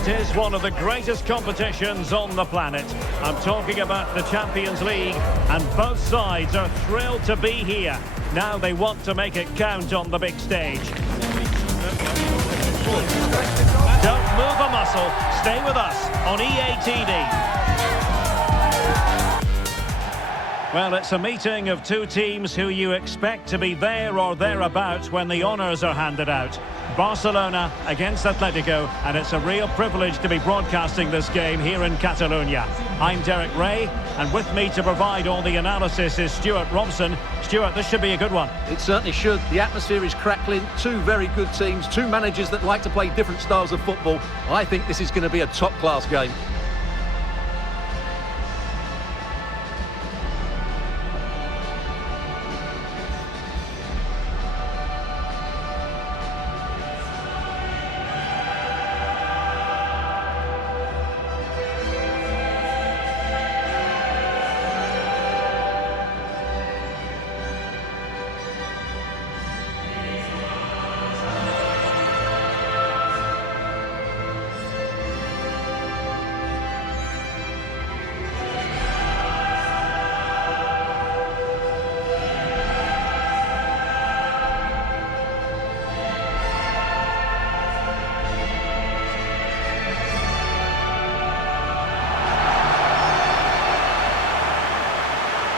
It is one of the greatest competitions on the planet. I'm talking about the Champions League, and both sides are thrilled to be here. Now they want to make it count on the big stage. Don't move a muscle. Stay with us on EA TV. Well, it's a meeting of two teams who you expect to be there or thereabouts when the honours are handed out. Barcelona against Atletico, and it's a real privilege to be broadcasting this game here in Catalonia. I'm Derek Ray, and with me to provide all the analysis is Stuart Robson. Stuart, this should be a good one. It certainly should. The atmosphere is crackling. Two very good teams, two managers that like to play different styles of football. I think this is going to be a top-class game.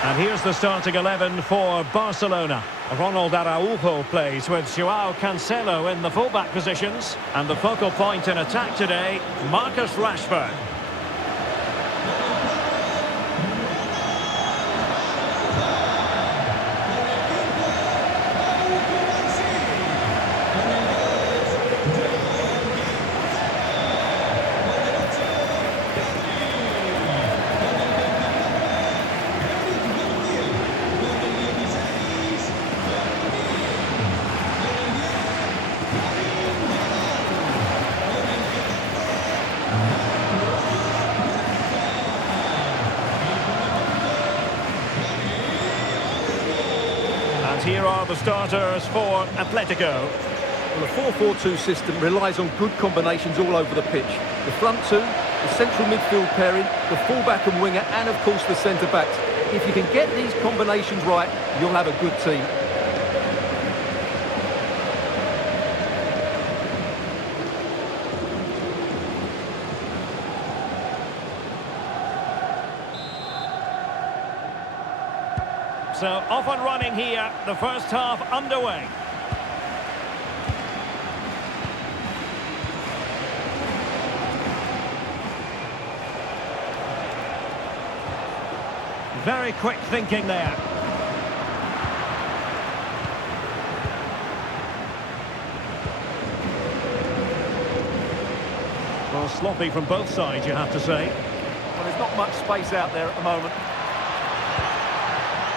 And here's the starting 11 for Barcelona. Ronald Araujo plays with Joao Cancelo in the fullback positions. And the focal point in attack today, Marcus Rashford. Here are the starters for Atletico. Well, the 4-4-2 system relies on good combinations all over the pitch. The front two, the central midfield pairing, the fullback and winger, and of course the centre-backs. If you can get these combinations right, you'll have a good team. So off and running here, the first half underway. Very quick thinking there. Well, sloppy from both sides, you have to say. Well, there's not much space out there at the moment.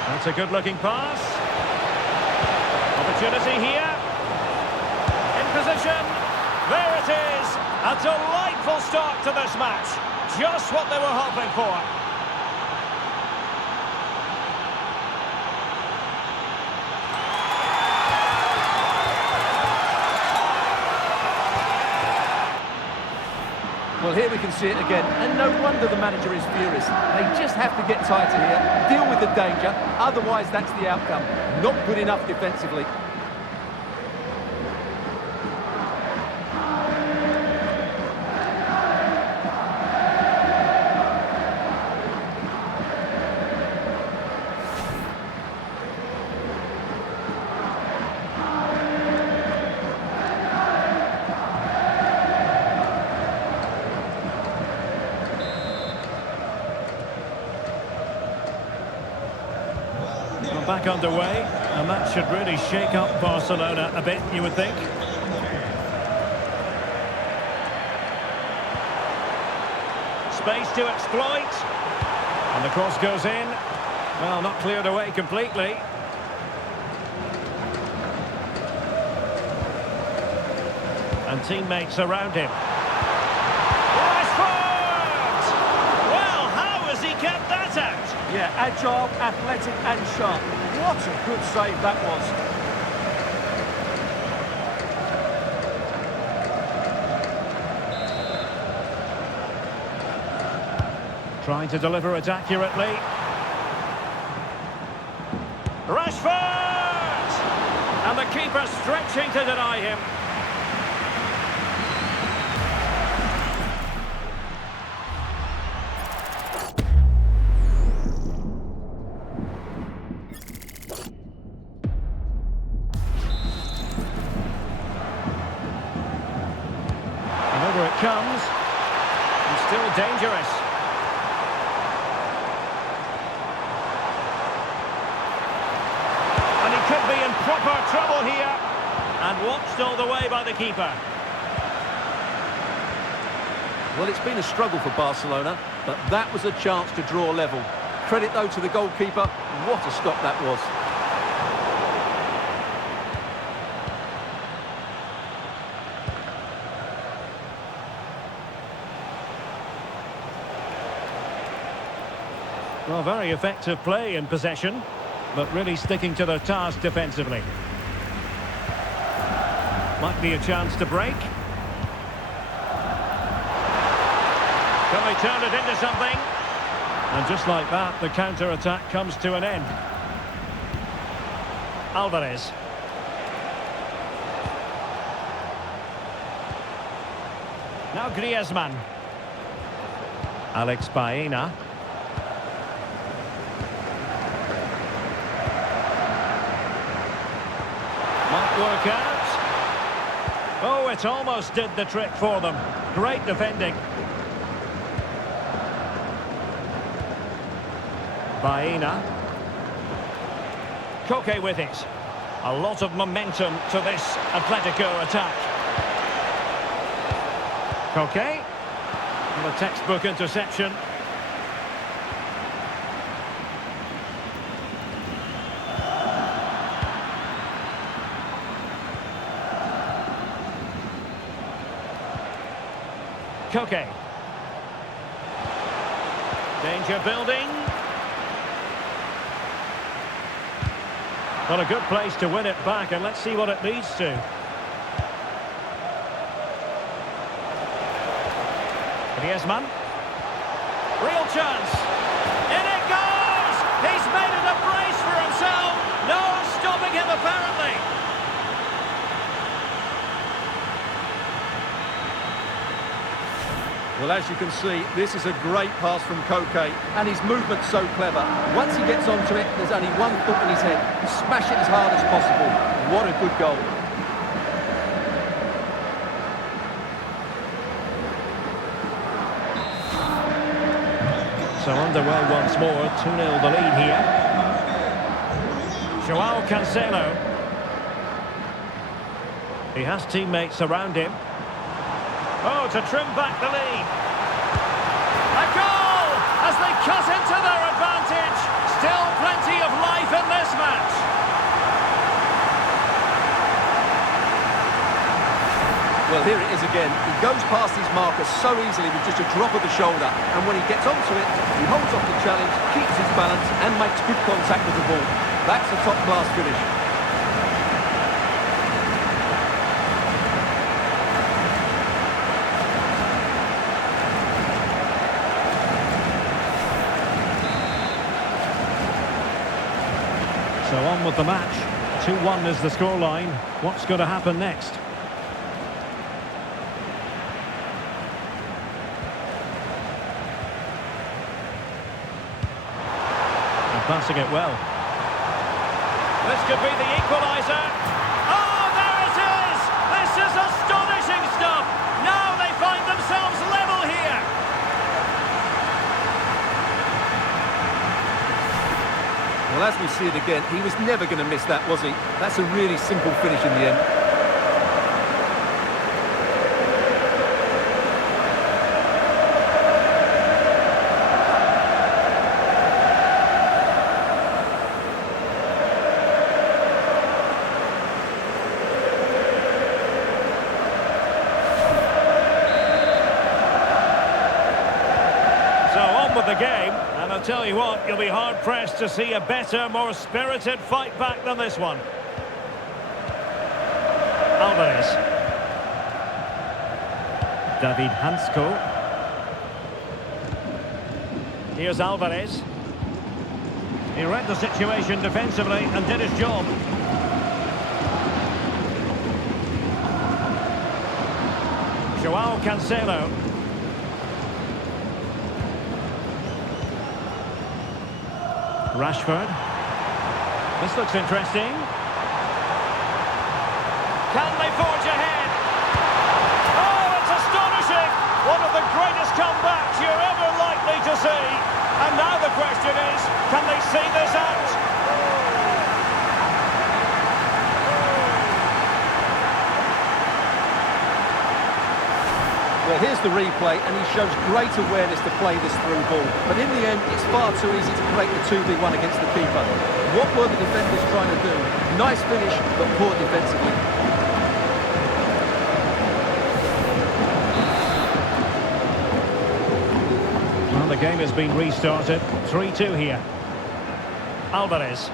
That's a good-looking pass. Opportunity here. In position. There it is. A delightful start to this match. Just what they were hoping for. Well, here we can see it again, and no wonder the manager is furious. They just have to get tighter here, deal with the danger, otherwise that's the outcome. Not good enough defensively. Back underway, and that should really shake up Barcelona a bit, you would think. Space to exploit, and the cross goes in. Well, not cleared away completely. And teammates around him. Rashford! Well, how has he kept that out? Yeah, agile, athletic and sharp. What a good save that was. Trying to deliver it accurately. Rashford! And the keeper stretching to deny him. And over it comes. And still dangerous. Could be in proper trouble here, and watched all the way by the keeper. Well, it's been a struggle for Barcelona, but that was a chance to draw level. Credit, though, to the goalkeeper. What a stop that was. Well, very effective play in possession, but really sticking to their task defensively. Might be a chance to break. Can they turn it into something? And just like that, the counter-attack comes to an end. Alvarez. Now Griezmann. Alex Baena. Might work out. Oh, it almost did the trick for them. Great defending. Baena. Koke with it. A lot of momentum to this Atletico attack. Koke. And a textbook interception. Koke. Danger building. Well, a good place to win it back, and let's see what it leads to. Griezmann. Real chance. In it goes! He's made it a brace for himself. No stopping him, apparently. Well, as you can see, this is a great pass from Koke, and his movement's so clever. Once he gets onto it, there's only one thought in his head: smash it as hard as possible. What a good goal. So underway once more, 2-0 the lead here. Joao Cancelo. He has teammates around him. Oh, to trim back the lead. A goal as they cut into their advantage. Still plenty of life in this match. Well, here it is again. He goes past his marker so easily with just a drop of the shoulder. And when he gets onto it, he holds off the challenge, keeps his balance and makes good contact with the ball. That's a top-class finish. So on with the match. 2-1 is the scoreline. What's going to happen next? And passing it well. This could be the equaliser. Oh, there it is! This is astonishing stuff! Now they find themselves level here. Well, as we see it again, he was never going to miss that, was he? That's a really simple finish in the end. So on with the game. And I'll tell you what, you'll be hard-pressed to see a better, more spirited fight back than this one. Alvarez. David Hansko. Here's Alvarez. He read the situation defensively and did his job. Joao Cancelo. Rashford. This looks interesting. Can they forge ahead? Oh, it's astonishing! One of the greatest comebacks you're ever likely to see. And now the question is, can they see this out? Well, here's the replay, and he shows great awareness to play this through ball. But in the end, it's far too easy to create the 2v1 against the keeper. What were the defenders trying to do? Nice finish, but poor defensively. Well, the game has been restarted. 3-2 here. Alvarez.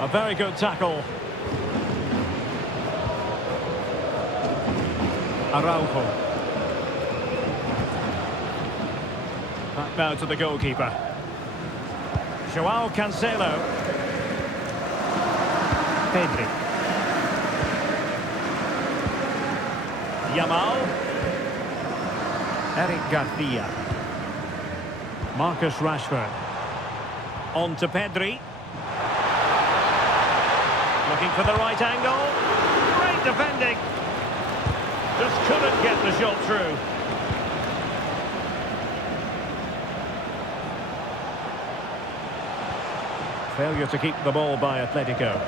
A very good tackle. Araujo. Back now to the goalkeeper. Joao Cancelo. Pedri. Yamal. Eric Garcia. Marcus Rashford. On to Pedri. Looking for the right angle. Great defending. Just couldn't get the shot through. Failure to keep the ball by Atletico.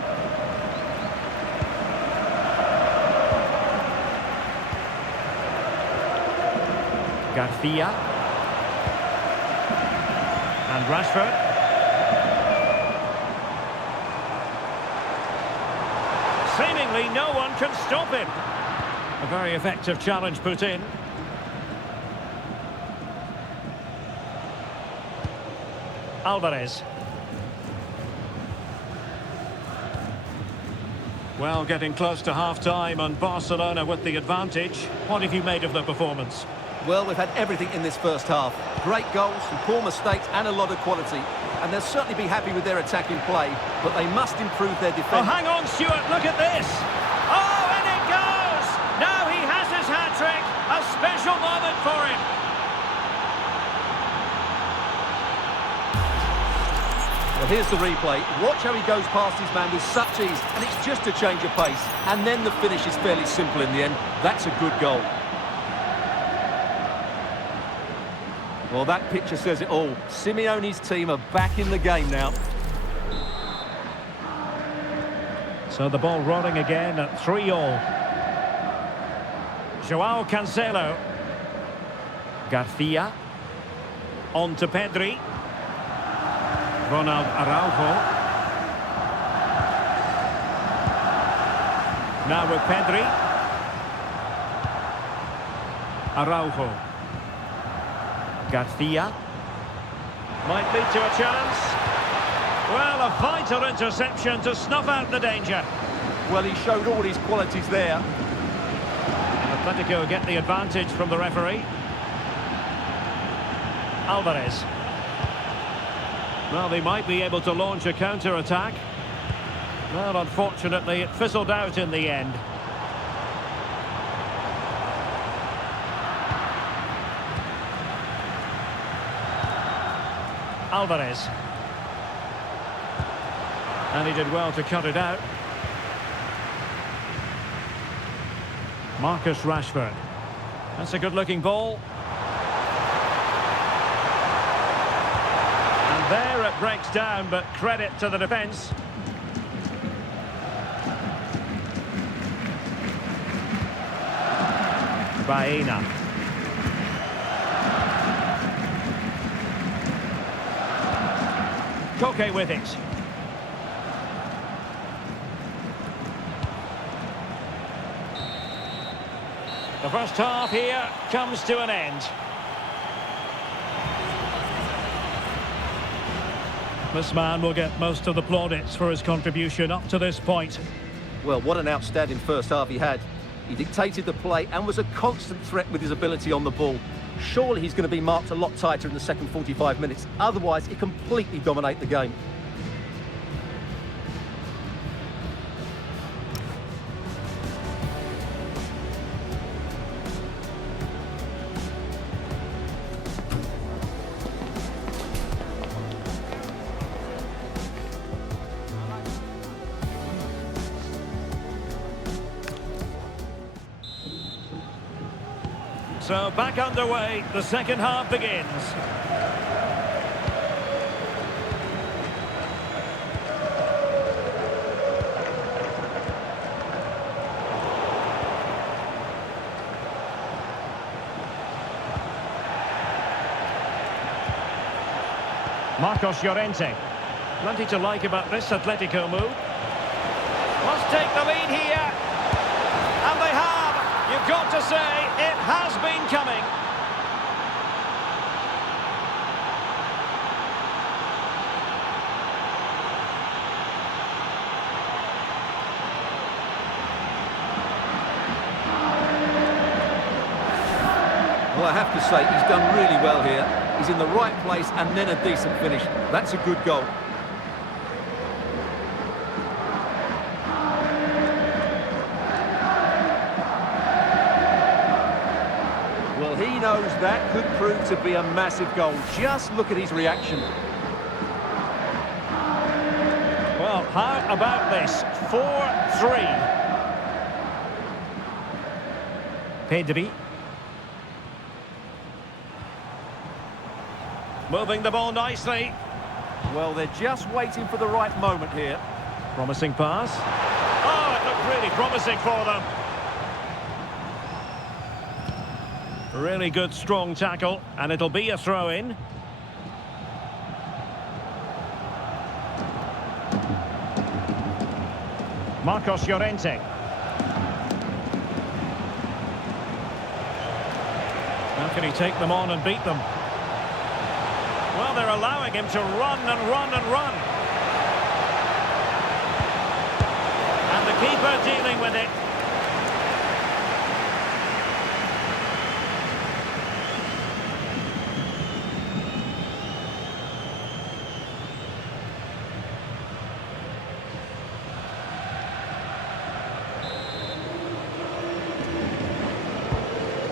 Garcia. And Rashford. Seemingly no one can stop him. A very effective challenge put in. Alvarez. Well, getting close to half-time and Barcelona with the advantage. What have you made of the performance? Well, we've had everything in this first half. Great goals, some poor mistakes and a lot of quality. And they'll certainly be happy with their attacking play, but they must improve their defence. Oh, hang on, Stuart, look at this! Oh, and it goes! Now he has his hat-trick! A special moment for him! Well, here's the replay. Watch how he goes past his man with such ease, and it's just a change of pace. And then the finish is fairly simple in the end. That's a good goal. Well, that picture says it all. Simeone's team are back in the game now. So the ball rolling again at 3-3. Joao Cancelo. Garcia. On to Pedri. Ronald Araujo. Now with Pedri. Araujo. Garcia. Might lead to a chance. Well, a vital interception to snuff out the danger. Well, he showed all his qualities there. Atletico get the advantage from the referee. Alvarez. Well, they might be able to launch a counter-attack. Well, unfortunately, it fizzled out in the end. Alvarez. And he did well to cut it out. Marcus Rashford. That's a good-looking ball. And there it breaks down, but credit to the defence. Baena. Koke with it. The first half here comes to an end. This man will get most of the plaudits for his contribution up to this point. Well, what an outstanding first half he had. He dictated the play and was a constant threat with his ability on the ball. Surely he's going to be marked a lot tighter in the second 45 minutes. Otherwise, he completely dominate the game. So back underway, the second half begins. Marcos Llorente. Plenty to like about this Atletico move. Must take the lead here. And they have. You've got to say, it has been coming. Well, I have to say, he's done really well here. He's in the right place and then a decent finish. That's a good goal. Well, he knows that could prove to be a massive goal. Just look at his reaction. Well, how about this? 4-3. Pedri. Moving the ball nicely. Well, they're just waiting for the right moment here. Promising pass. Oh, it looked really promising for them. Really good, strong tackle, and it'll be a throw-in. Marcos Llorente. How can he take them on and beat them? Well, they're allowing him to run and run and run. And the keeper dealing with it.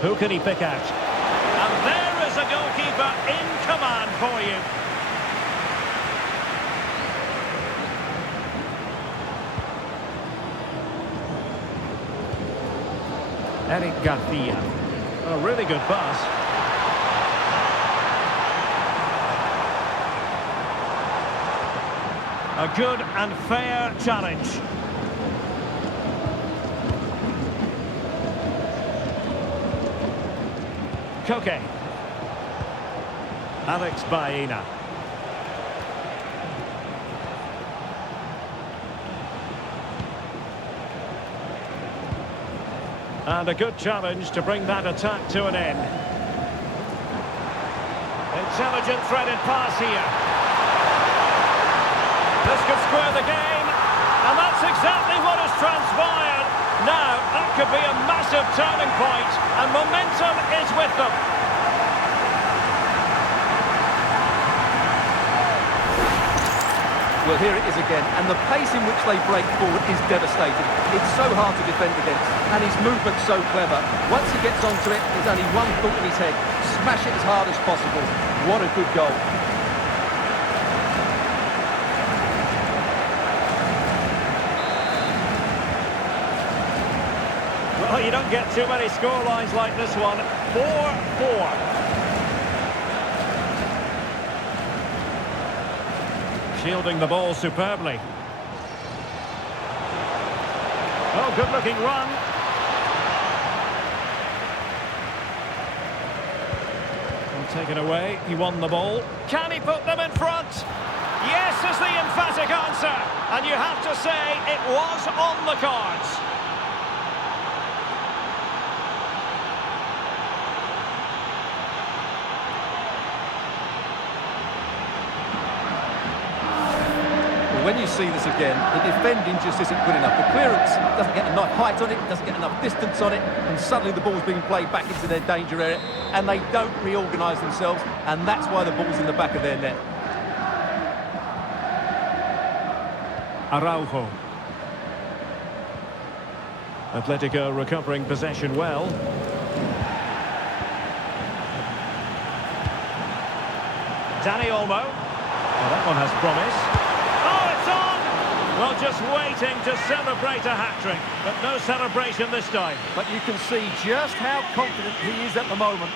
Who can he pick out? And there is a goalkeeper in command for you. Eric Garcia. A really good pass. A good and fair challenge. Koke. Alex Baena. And a good challenge to bring that attack to an end. Intelligent threaded pass here. This could square the game. And that's exactly what has transpired. Now, that could be a massive turning point, and momentum is with them. Well, here it is again, and the pace in which they break forward is devastating. It's so hard to defend against, and his movement's so clever. Once he gets onto it, there's only one thought in his head: smash it as hard as possible. What a good goal. Well, you don't get too many scorelines like this one. 4-4. Shielding the ball superbly. Oh, good-looking run. And taken away. He won the ball. Can he put them in front? Yes is the emphatic answer. And you have to say it was on the cards. When when you see this again, the defending just isn't good enough. The clearance doesn't get enough height on it, doesn't get enough distance on it, and suddenly the ball's being played back into their danger area, and they don't reorganise themselves, and that's why the ball's in the back of their net. Araujo. Atletico recovering possession well. Dani Olmo. Well, that one has promise. Oh, it's on! Well, just waiting to celebrate a hat-trick, but no celebration this time. But you can see just how confident he is at the moment.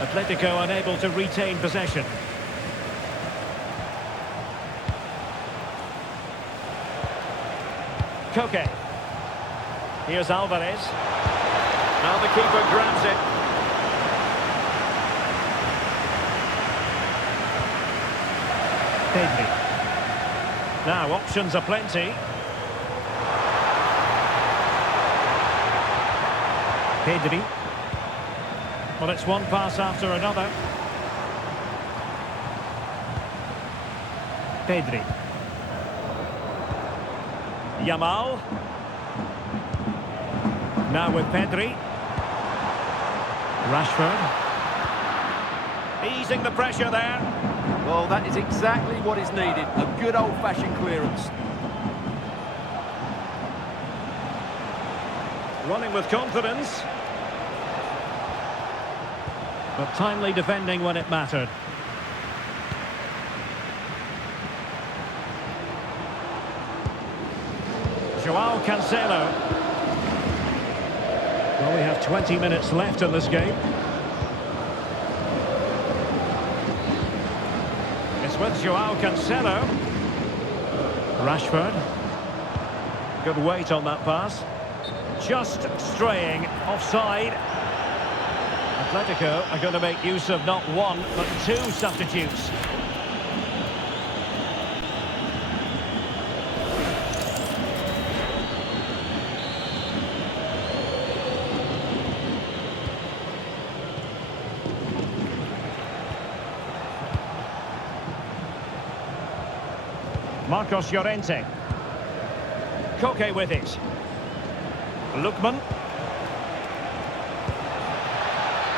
Atletico unable to retain possession. Koke. Here's Alvarez. Now the keeper grabs it. Pedri. Now options are plenty. Pedri. Well, it's one pass after another. Pedri. Yamal. Now with Pedri. Rashford. Easing the pressure there. Well, that is exactly what is needed. A good old-fashioned clearance. Running with confidence. But timely defending when it mattered. Joao Cancelo. Well, we have 20 minutes left in this game. It's with Joao Cancelo. Rashford. Good weight on that pass. Just straying offside. Atletico are going to make use of not one, but two substitutes. Marcos Llorente. Koke with it. Lookman.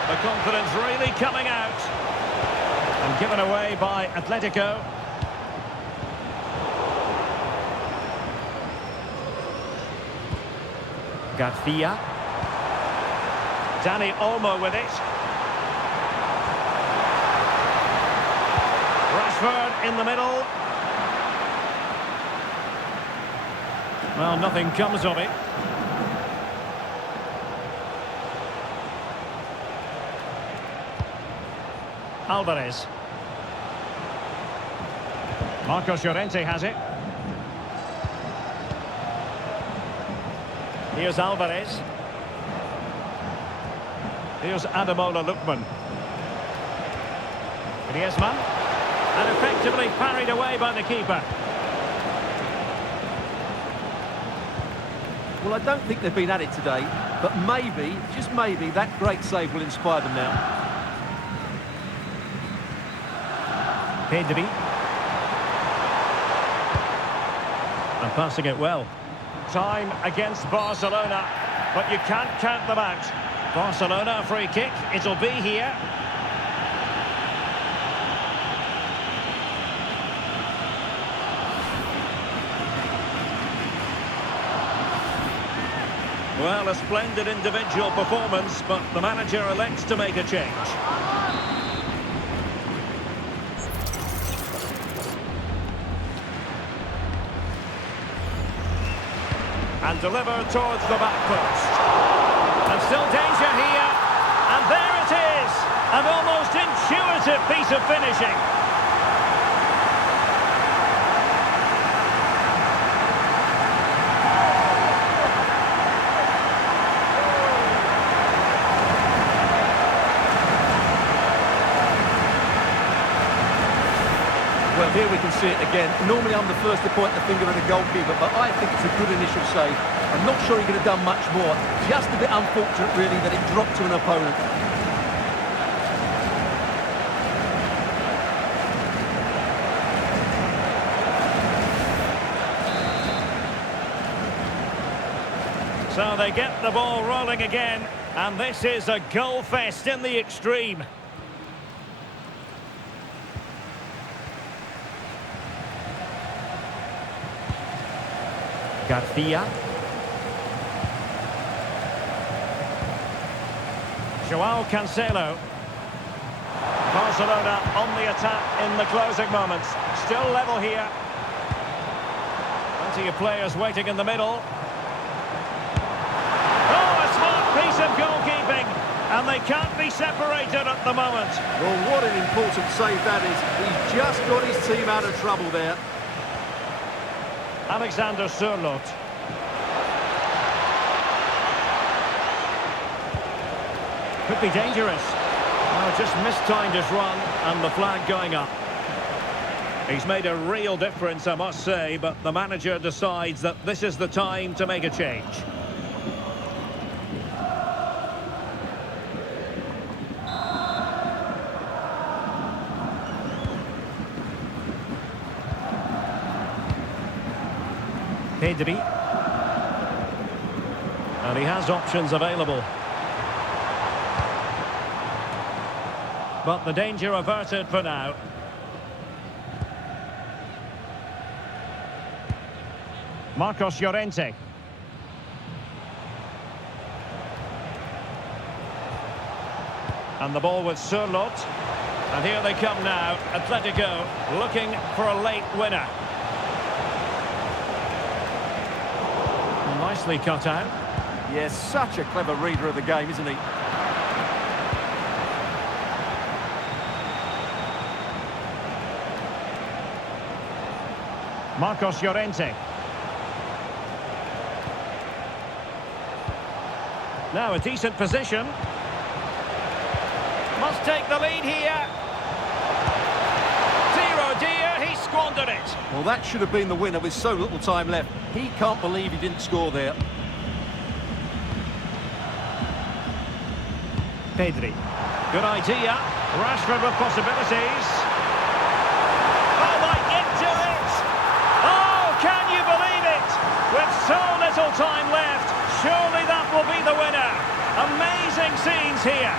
The confidence really coming out. And given away by Atletico. Garcia. Dani Olmo with it. Rashford in the middle. Well, nothing comes of it. Alvarez. Marcos Llorente has it. Here's Alvarez. Here's Ademola Lookman. Griezmann. And effectively parried away by the keeper. Well, I don't think they've been at it today, but maybe, just maybe, that great save will inspire them now. Pedri. And passing it well. Time against Barcelona, but you can't count them out. Barcelona, a free kick. It'll be here. Well, a splendid individual performance, but the manager elects to make a change. And delivered towards the back post. And still danger here. And there it is. An almost intuitive piece of finishing. Well, here we can see it again. Normally I'm the first to point the finger at the goalkeeper, but I think it's a good initial save. I'm not sure he could have done much more. Just a bit unfortunate, really, that it dropped to an opponent. So they get the ball rolling again, and this is a goal fest in the extreme. Garcia. Joao Cancelo. Barcelona on the attack in the closing moments. Still level here. Plenty of players waiting in the middle. Piece of goalkeeping, and they can't be separated at the moment. Well, what an important save that is. He's just got his team out of trouble there. Alexander Sørloth. Could be dangerous. Oh, just mistimed his run, and the flag going up. He's made a real difference, I must say, but the manager decides that this is the time to make a change. Pedri. And he has options available. But the danger averted for now. Marcos Llorente. And the ball with Sørloth. And here they come now. Atletico looking for a late winner. Nicely cut out. Yes, such a clever reader of the game, isn't he? Marcos Llorente. Now a decent position. Must take the lead here. He squandered it. Well, that should have been the winner with so little time left. He can't believe he didn't score there. Pedri. Good idea. Rashford with possibilities. Oh, might get to it. Oh, can you believe it? With so little time left, surely that will be the winner. Amazing scenes here.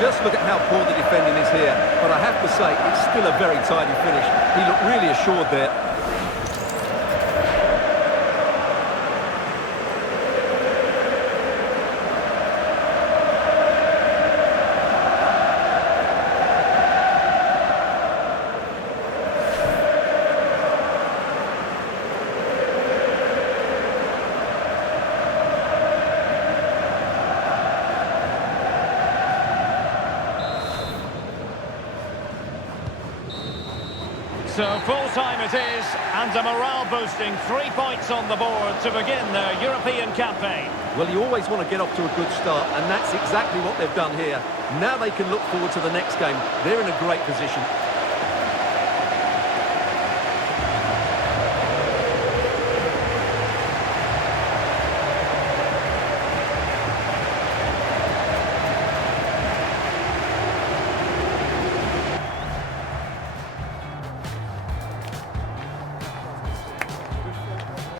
Just look at how poor the defending is here, but I have to say, it's still a very tidy finish. He looked really assured there. So full-time it is, and a morale-boosting 3 points on the board to begin their European campaign. Well, you always want to get off to a good start, and that's exactly what they've done here. Now they can look forward to the next game. They're in a great position.